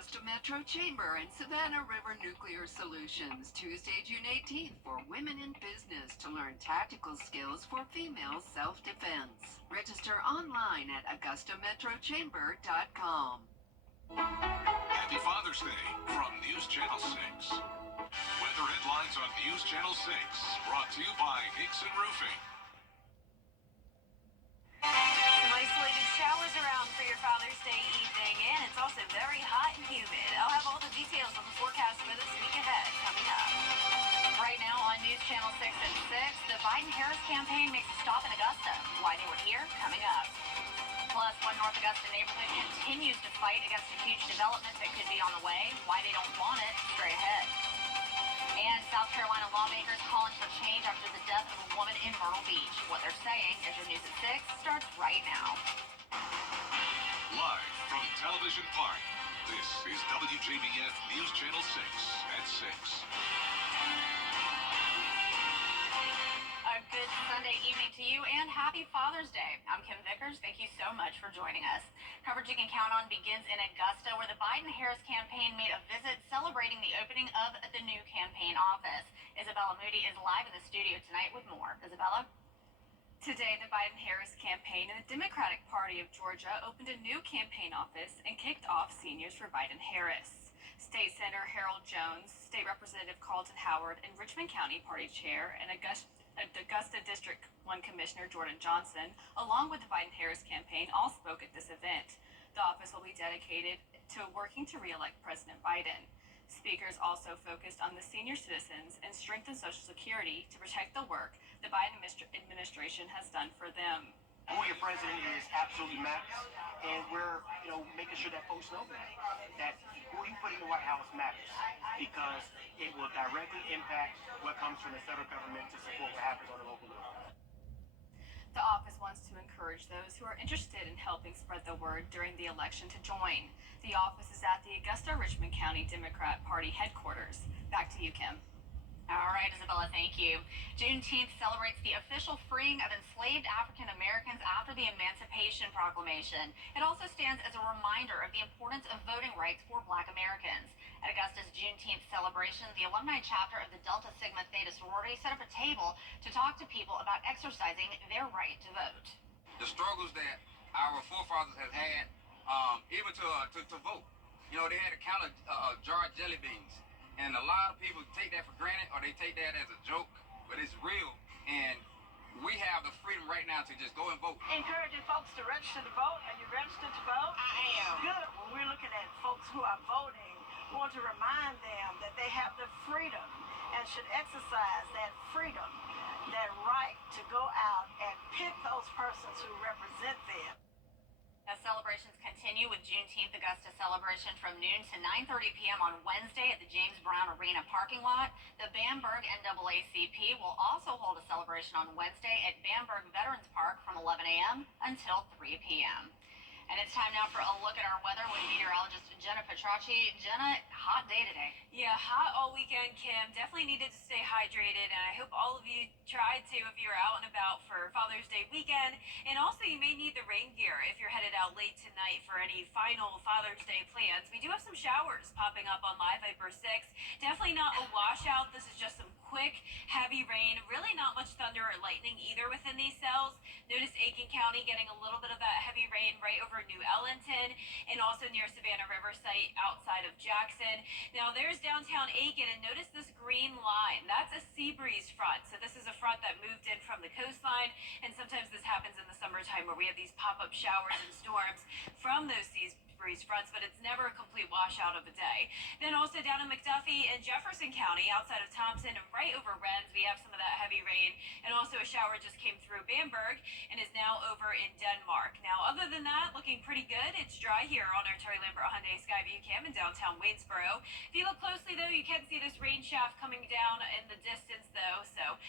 Augusta Metro Chamber and Savannah River Nuclear Solutions, Tuesday, June 18th, for Women in Business to learn tactical skills for female self-defense. Register online at augustametrochamber.com. Happy Father's Day from News Channel 6. Weather headlines on News Channel 6, brought to you by Hickson Roofing. Some isolated showers around for your Father's Day evening, and it's also very hot and humid. I'll have all the details on the forecast for this week ahead coming up. Right now on News Channel 6 at 6, the Biden-Harris campaign makes a stop in Augusta. Why they were here, coming up. Plus, one North Augusta neighborhood continues to fight against a huge development that could be on the way. Why they don't want it, straight ahead. And South Carolina lawmakers calling for change after the death of a woman in Myrtle Beach. What they're saying is your News at 6 starts right now. Live from Television Park, this is WJBF News Channel 6 at 6. A good Sunday evening to you and happy Father's Day. I'm Kim Vickers. Thank you so much for joining us. Coverage you can count on begins in Augusta, where the Biden-Harris campaign made a visit celebrating the opening of the new campaign office. Isabella Moody is live in the studio tonight with more. Isabella? Today, the Biden-Harris campaign and the Democratic Party of Georgia opened a new campaign office and kicked off Seniors for Biden-Harris. State Senator Harold Jones, State Representative Carlton Howard, and Richmond County Party Chair and Augusta District 1 Commissioner Jordan Johnson, along with the Biden-Harris campaign, all spoke at this event. The office will be dedicated to working to re-elect President Biden. Speakers also focused on the senior citizens and strengthen Social Security to protect the work the Biden administration has done for them. Who your president is absolutely matters, and we're making sure that folks know that who you put in the White House matters, because it will directly impact what comes from the federal government to support what happens on the local level. The office wants to encourage those who are interested in helping spread the word during the election to join. The office is at the Augusta-Richmond County Democrat Party headquarters. Back to you, Kim. All right, Isabella, thank you. Juneteenth celebrates the official freeing of enslaved African Americans after the Emancipation Proclamation. It also stands as a reminder of the importance of voting rights for Black Americans. At Augusta's Juneteenth celebration, the alumni chapter of the Delta Sigma Theta sorority set up a table to talk to people about exercising their right to vote. The struggles that our forefathers have had, even to vote. They had a count of jarred jelly beans. And a lot of people take that for granted, or they take that as a joke, but it's real. And we have the freedom right now to just go and vote. Encouraging folks to register to vote. Are you registered to vote? I am. Good. When we're looking at folks who are voting, we want to remind them that they have the freedom and should exercise that freedom, that right to go out and pick those persons who represent them. As celebrations continue with Juneteenth Augusta celebration from noon to 9:30 p.m. on Wednesday at the James Brown Arena parking lot, the Bamberg NAACP will also hold a celebration on Wednesday at Bamberg Veterans Park from 11 a.m. until 3 p.m. And it's time now for a look at our weather with meteorologist Jenna Petracci. Jenna, hot day today. Yeah, hot all weekend, Kim. Definitely needed to stay hydrated, and I hope all of you tried to if you're out and about for Father's Day weekend. And also, you may need the rain gear if you're headed out late tonight for any final Father's Day plans. We do have some showers popping up on Live Viper 6. Definitely not a washout. This is just some quick, heavy rain. Really not much thunder or lightning either within these cells. Notice Aiken County getting a little bit of that heavy rain right over New Ellington and also near Savannah River site outside of Jackson. Now there's downtown Aiken, and notice this green line. That's a sea breeze front. So this is a front that moved in from the coastline, and sometimes this happens in the summertime where we have these pop-up showers and storms from those sea breeze fronts, but it's never a complete washout of a day. Then also down in McDuffie and Jefferson County outside of Thompson and right over Rennes, we have some of that heavy rain, and also a shower just came through Bamberg and is now over in Denmark. Now other than that, looking pretty good. It's dry here on our Terry Lambert Hyundai Skyview Cam in downtown Waynesboro. If you look closely though, you can see this rain shaft coming down in the distance though. So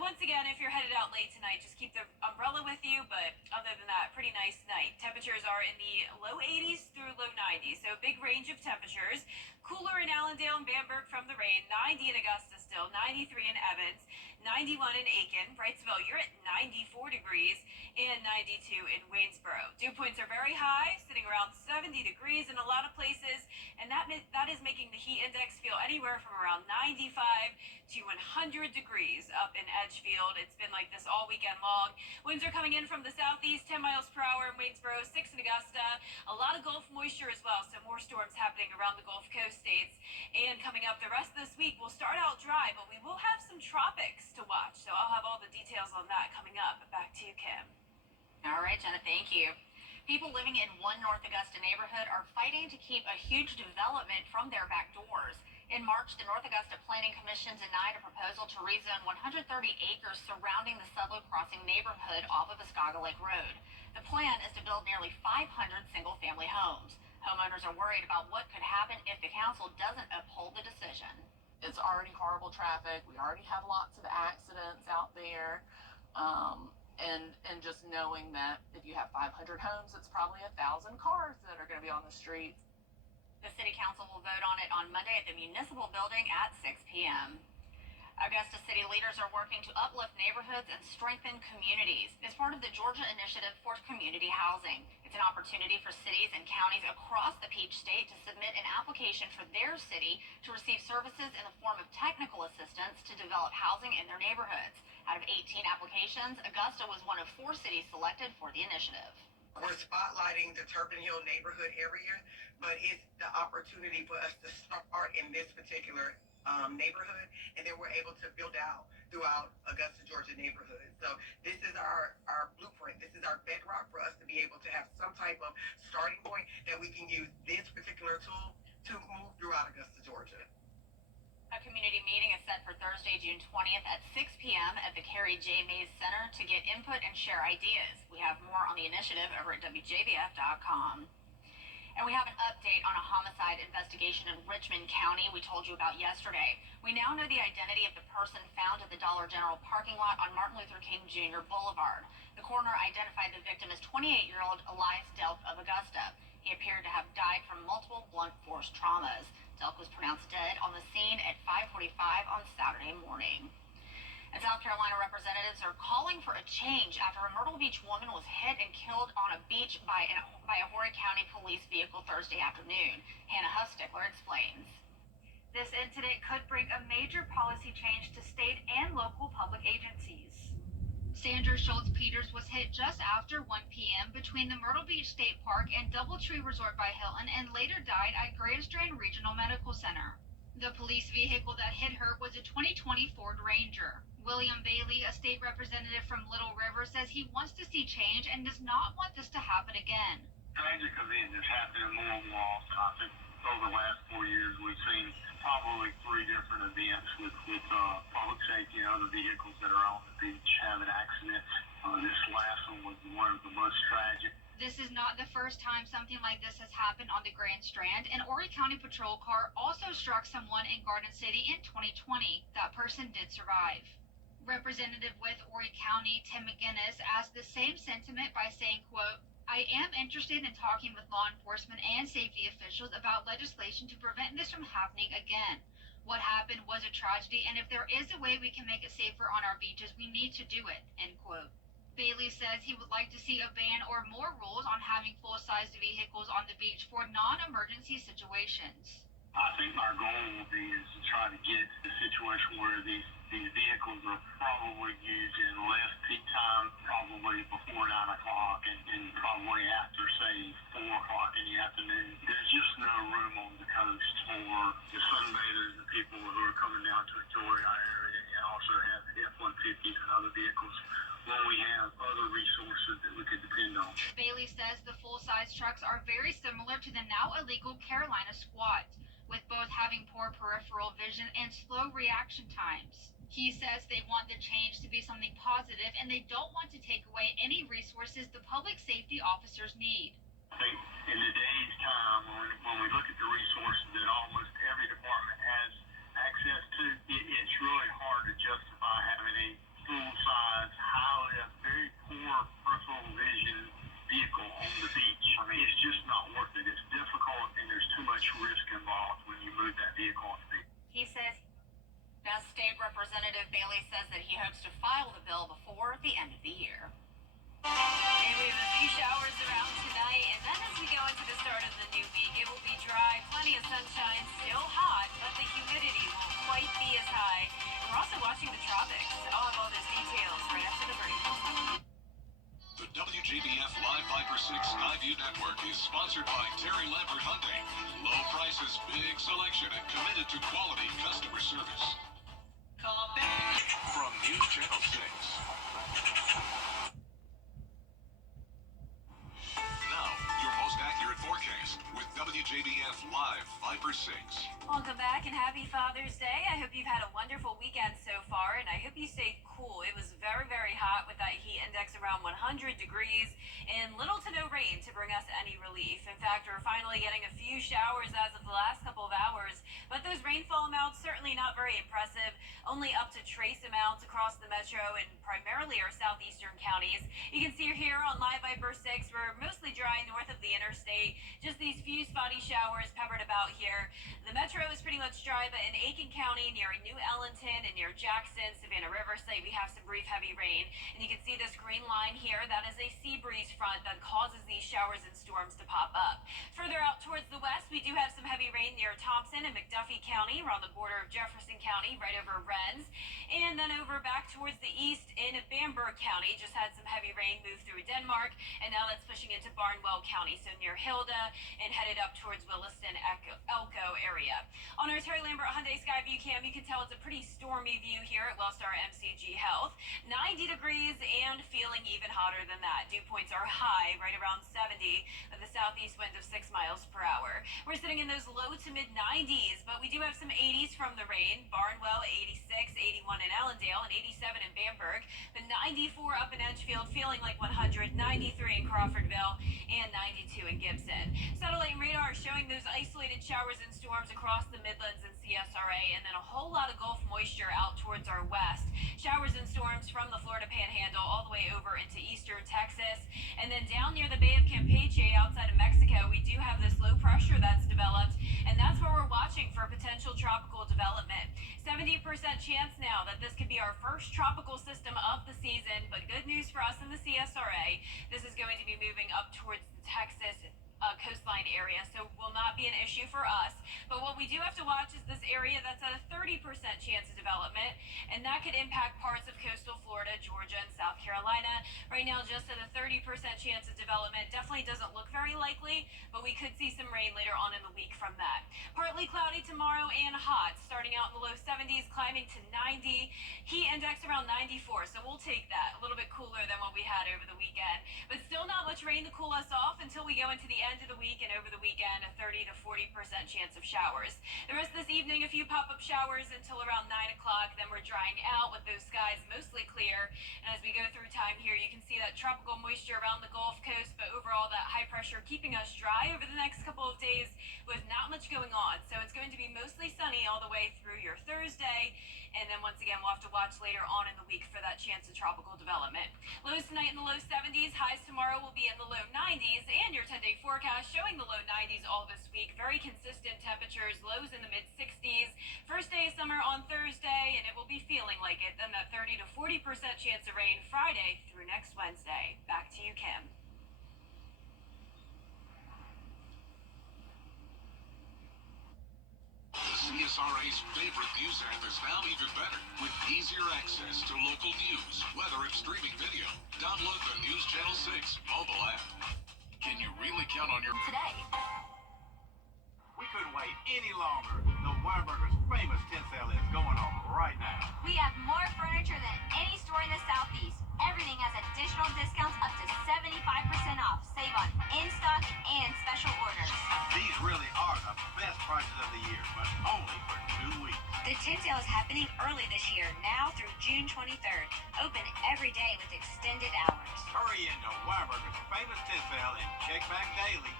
once again, if you're headed out late tonight, just keep the umbrella with you, but other than that, pretty nice night. Temperatures are in the low 80s through low 90s, so big range of temperatures. Cooler in Allendale and Bamberg from the rain, 90 in Augusta still, 93 in Evans, 91 in Aiken. Wrightsville, you're at 94 degrees, and 92 in Waynesboro. Dew points are very high, sitting around 70 degrees in a lot of places, and that that is making the heat index feel anywhere from around 95 to 100 degrees up in Edgefield. It's been like this all weekend long. Winds are coming in from the southeast, 10 miles per hour in Waynesboro, 6 in Augusta. A lot of Gulf moisture as well, so more storms happening around the Gulf Coast states. And coming up the rest of this week, we'll start out dry, but we will have some tropics to watch. So I'll have all the details on that coming up. Back to you, Kim. All right, Jenna, thank you. People living in one North Augusta neighborhood are fighting to keep a huge development from their back doors. In March, the North Augusta Planning Commission denied a proposal to rezone 130 acres surrounding the Sudlow Crossing neighborhood off of Escaga Lake Road. The plan is to build nearly 500 single-family homes. Homeowners are worried about what could happen if the council doesn't uphold the decision. It's already horrible traffic. We already have lots of accidents out there. And just knowing that if you have 500 homes, it's probably 1,000 cars that are going to be on the streets. The city council will vote on it on Monday at the municipal building at 6 p.m. Augusta city leaders are working to uplift neighborhoods and strengthen communities as part of the Georgia Initiative for Community Housing. It's an opportunity for cities and counties across the Peach State to submit an application for their city to receive services in the form of technical assistance to develop housing in their neighborhoods. Out of 18 applications, Augusta was one of 4 cities selected for the initiative. We're spotlighting the Turpin Hill neighborhood area, but it's the opportunity for us to start in this particular neighborhood, and then we're able to build out throughout Augusta, Georgia neighborhood. So this is our blueprint. This is our bedrock for us to be able to have some type of starting point that we can use this particular tool to move throughout Augusta, Georgia. A community meeting is set for Thursday, June 20th at 6 p.m. at the Carrie J. Mays Center to get input and share ideas. We have more on the initiative over at WJBF.com. And we have an update on a homicide investigation in Richmond County we told you about yesterday. We now know the identity of the person found at the Dollar General parking lot on Martin Luther King Jr. Boulevard. The coroner identified the victim as 28-year-old Elias Delk of Augusta. He appeared to have died from multiple blunt force traumas. Delk was pronounced dead on the scene at 5:45 on Saturday morning. And South Carolina representatives are calling for a change after a Myrtle Beach woman was hit and killed on a beach by a Horry County police vehicle Thursday afternoon. Hannah Huffstickler explains. This incident could bring a major policy change to state and local public agencies. Sandra Schultz Peters was hit just after 1 p.m. between the Myrtle Beach State Park and Doubletree Resort by Hilton and later died at Grand Strand Regional Medical Center. The police vehicle that hit her was a 2020 Ford Ranger. William Bailey, a state representative from Little River, says he wants to see change and does not want this to happen again. Tragic event is happening more and more often. I think over the last 4 years we've seen probably 3 different events with public safety and other vehicles that are on the beach having accidents. This last one was one of the most tragic. This is not the first time something like this has happened on the Grand Strand. An Horry County patrol car also struck someone in Garden City in 2020. That person did survive. Representative with Horry County, Tim McGinnis, asked the same sentiment by saying, quote, I am interested in talking with law enforcement and safety officials about legislation to prevent this from happening again. What happened was a tragedy, and if there is a way we can make it safer on our beaches, we need to do it, end quote. Bailey says he would like to see a ban or more rules on having full-sized vehicles on the beach for non-emergency situations. I think our goal will be is to try to get to the situation where these vehicles are probably used in less peak time, probably before 9 o'clock and probably after, say, 4 o'clock in the afternoon. There's just no room on the coast for the sunbathers and people who are coming down to enjoy our area, and also have F-150s and other vehicles when we have other resources that we could depend on. Bailey says the full-size trucks are very similar to the now illegal Carolina squat, with both having poor peripheral vision and slow reaction times. He says they want the change to be something positive and they don't want to take away any resources the public safety officers need. I think in today's time, when we look at the resources that almost every department has access to, it's really hard to justify having a full-size, very poor peripheral vision vehicle on the beach. I mean, it's just not worth it. It's difficult and there's too much risk involved when you move that vehicle on the beach. He says. Now, State Representative Bailey says that he hopes to file the bill before the end of the year. And we have a few showers around tonight, and then as we go into the start of the new week, it will be dry, plenty of sunshine, still hot, but the humidity won't quite be as high. And we're also watching the tropics. I'll have all those details right after the break. The WJBF Live Viper 6 Skyview Network is sponsored by Terry Lambert Hyundai. Low prices, big selection, and committed to quality customer service. From News Channel 6. Now, your most accurate forecast with WJBF Live Viper 6. Welcome back and happy Father's Day. I hope you've had a wonderful weekend so far, and I hope you stayed cool. It was very, very hot with that heat index around 100 degrees and little to no rain to bring us any relief. In fact, we're finally getting a few showers as of the last couple of hours, but those rainfall amounts certainly not very impressive, only up to trace amounts across the metro and primarily our southeastern counties. You can see here on Live Viper 6, we're mostly dry north of the interstate, just these few spotty showers peppered about here. The metro is pretty much dry, but in Aiken County, near New Ellenton and near Jackson, Savannah River Site, we have some brief heavy rain. And you can see this green line here, that is a sea breeze front that causes these showers and storms to pop up. Further out towards the west, we do have some heavy rain near Thompson and McDuffie County. We're on the border of Jefferson County, right over Rennes. And then over back towards the east in Bamberg County, just had some heavy rain move through Denmark, and now that's pushing into Barnwell County, so near Hilda and headed up towards Williston, Elko area. On our Terry Lambert Hyundai Skyview cam, you can tell it's a pretty stormy view here at Wellstar MCG Health. 90 degrees and feeling even hotter than that. Dew points are high, right around 70, with a southeast wind of 6 miles per hour. We're sitting in those low to mid 90s, but we do have some 80s from the rain. Barnwell 86, 81 in Allendale, and 87 in Bamberg. The 94 up in Edgefield, feeling like 100, 93 in Crawfordville, and 92 in Gibson. Satellite and radar showing those isolated showers and storms across the Midlands and CSRA, and then a whole lot of Gulf moisture out towards our west. Showers and storms from the Florida Panhandle all the way over into eastern Texas, and then down near the Bay of Campeche outside of Mexico, we do have this low pressure that's developed, and that's where we're watching for potential tropical development. 70% chance now that this could be our first tropical system of the season, but good news for us in the CSRA, this is going to be moving up towards the Texas coastline area, so will not be an issue for us. But what we do have to watch is this area that's at a 30% chance of development, and that could impact parts of coastal Florida, Georgia, and South Carolina. Right now, just at a 30% chance of development. Definitely doesn't look very likely, but we could see some rain later on in the week from that. Partly cloudy tomorrow and hot, starting out in the low 70s, climbing to 90. Heat index around 94, so we'll take that. A little bit cooler than what we had over the weekend, but still not much rain to cool us off until we go into the end of the week, and over the weekend, a 30 to 40% chance of showers. The rest of this evening, a few pop-up showers until around 9 o'clock. Then we're drying out with those skies mostly clear. And as we go through time here, you can see that tropical moisture around the Gulf Coast, but overall that high pressure keeping us dry over the next couple of days with not much going on. So it's going to be mostly sunny all the way through your Thursday. And then once again, we'll have to watch later on in the week for that chance of tropical development. Lows tonight in the low 70s, highs tomorrow will be in the low 90s, and your 10-day forecast showing the low 90s all this week. Very consistent temperatures, lows in the mid 60s. First day of summer on Thursday, and it will be feeling like it. Then that 30 to 40% chance of rain Friday through next Wednesday. Back to you, Kim. The CSRA's favorite news app is now even better with easier access to local news, weather, and streaming video. Download the News Channel 6 mobile app. Can you really count on your Today. We couldn't wait any longer. The Weinberger's famous tent sale is going on right now. We have more furniture than any store in the Southeast. Everything has additional discounts up to 75% off. Save on in-stock and special orders. These really are the best prices of the year, but only for 2 weeks. The tent sale is happening early this year, now through June 23rd. Open every day with extended hours. Hurry into Weinberger's famous tent sale and check back daily.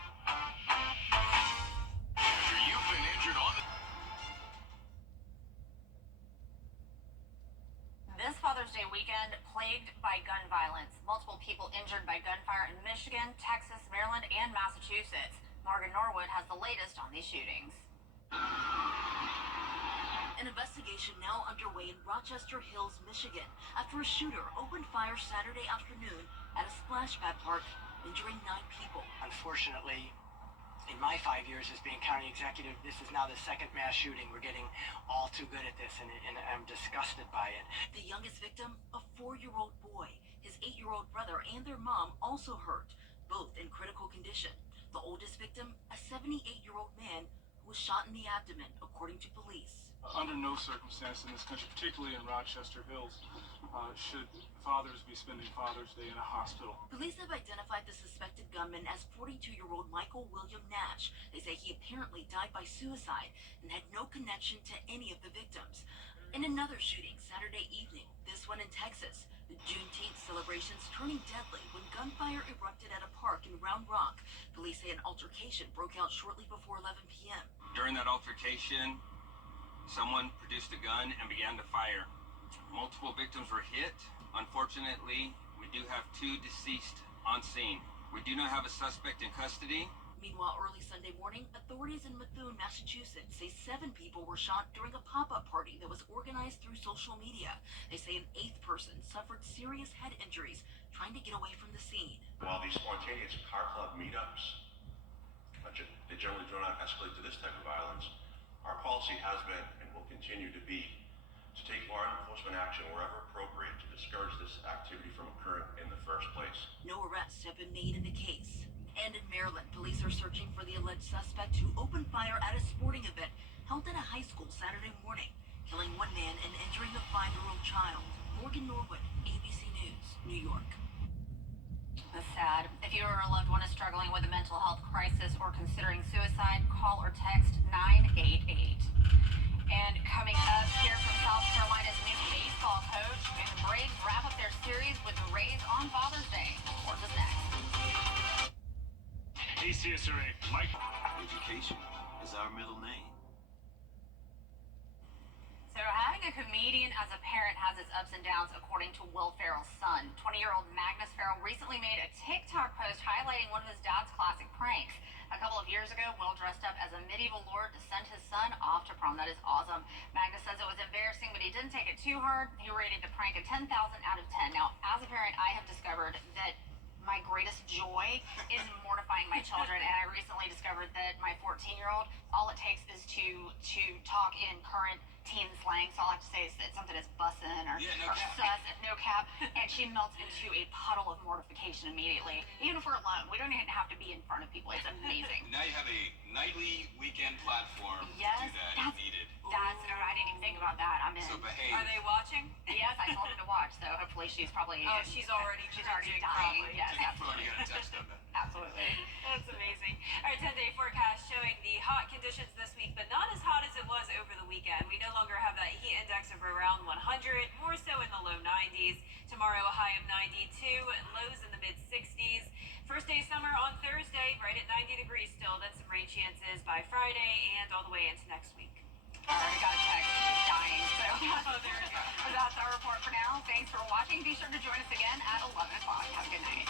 After you've been injured on the This Father's Day weekend plagued by gun violence. Multiple people injured by gunfire in Michigan, Texas, Maryland, and Massachusetts. Morgan Norwood has the latest on these shootings. In An investigation now underway in Rochester Hills, Michigan, after a shooter opened fire Saturday afternoon at a splash pad park, injuring 9 people. Unfortunately, in my 5 years as being county executive, this is now the second mass shooting. We're getting all too good at this, and I'm disgusted by it. The youngest victim, a 4-year-old boy. His 8-year-old brother and their mom also hurt, both in critical condition. The oldest victim, a 78-year-old man who was shot in the abdomen, according to police. Under no circumstance in this country, particularly in Rochester Hills, should fathers be spending Father's Day in a hospital. Police have identified the suspected gunman as 42-year-old Michael William Nash. They say he apparently died by suicide and had no connection to any of the victims. In another shooting Saturday evening, this one in Texas, the Juneteenth celebrations turning deadly when gunfire erupted at a park in Round Rock. Police say an altercation broke out shortly before 11 p.m. During that altercation, someone produced a gun and began to fire. Multiple victims were hit. Unfortunately, we do have 2 deceased on scene. We do not have a suspect in custody. Meanwhile, early Sunday morning, authorities in Methuen, Massachusetts say 7 people were shot during a pop-up party that was organized through social media. They say an 8th person suffered serious head injuries trying to get away from the scene. While these spontaneous car club meetups, they generally do not escalate to this type of violence, our policy has been and will continue to be to take law enforcement action wherever appropriate to discourage this activity from occurring in the first place. No arrests have been made in the case. And in Maryland, police are searching for the alleged suspect who opened fire at a sporting event held at a high school Saturday morning, killing 1 man and injuring a 5-year-old child. Morgan Norwood, ABC News, New York. That's sad. If you or a loved one is struggling with a mental health crisis or considering suicide, call or text 988. And coming up here from South Carolina's new baseball coach, and the Braves wrap up their series with the Rays on Father's Day. Sports is next. ACSRA, Mike. Education is our middle name. So having a comedian as a parent has its ups and downs, according to Will Ferrell's son. 20-year-old Magnus Ferrell recently made a TikTok post highlighting one of his dad's classic pranks. A couple of years ago, Will dressed up as a medieval lord to send his son off to prom. That is awesome. Magnus says it was embarrassing, but he didn't take it too hard. He rated the prank a 10,000 out of 10. Now, as a parent, I have discovered that my greatest joy is mortifying my children, and I recently discovered that my 14-year-old, all it takes is to talk in current teen slang, so all I have to say is something that's bussin' or sus, no cap, and she melts into a puddle of mortification immediately. Even if we're alone, we don't even have to be in front of people. It's amazing. Now you have a nightly weekend platform Yes, to do that if needed. I didn't even think about that. I'm in. So behave. Are they watching? Yes, I told her to watch, so hopefully she's probably. Oh, she's already dying. probably. Yes, Probably got a text on that. absolutely. That's amazing. Our 10-day forecast showing the hot conditions this week, but not as hot as it was over the weekend. We no longer have that heat index of around 100, more so in the low 90s. Tomorrow, a high of 92, lows in the mid-60s. First day summer on Thursday, right at 90 degrees still. Then some rain chances by Friday and all the way into next week. I already got a text. She's dying. So Oh, there we go. that's our report for now. Thanks for watching. Be sure to join us again at 11 o'clock. Have a good night.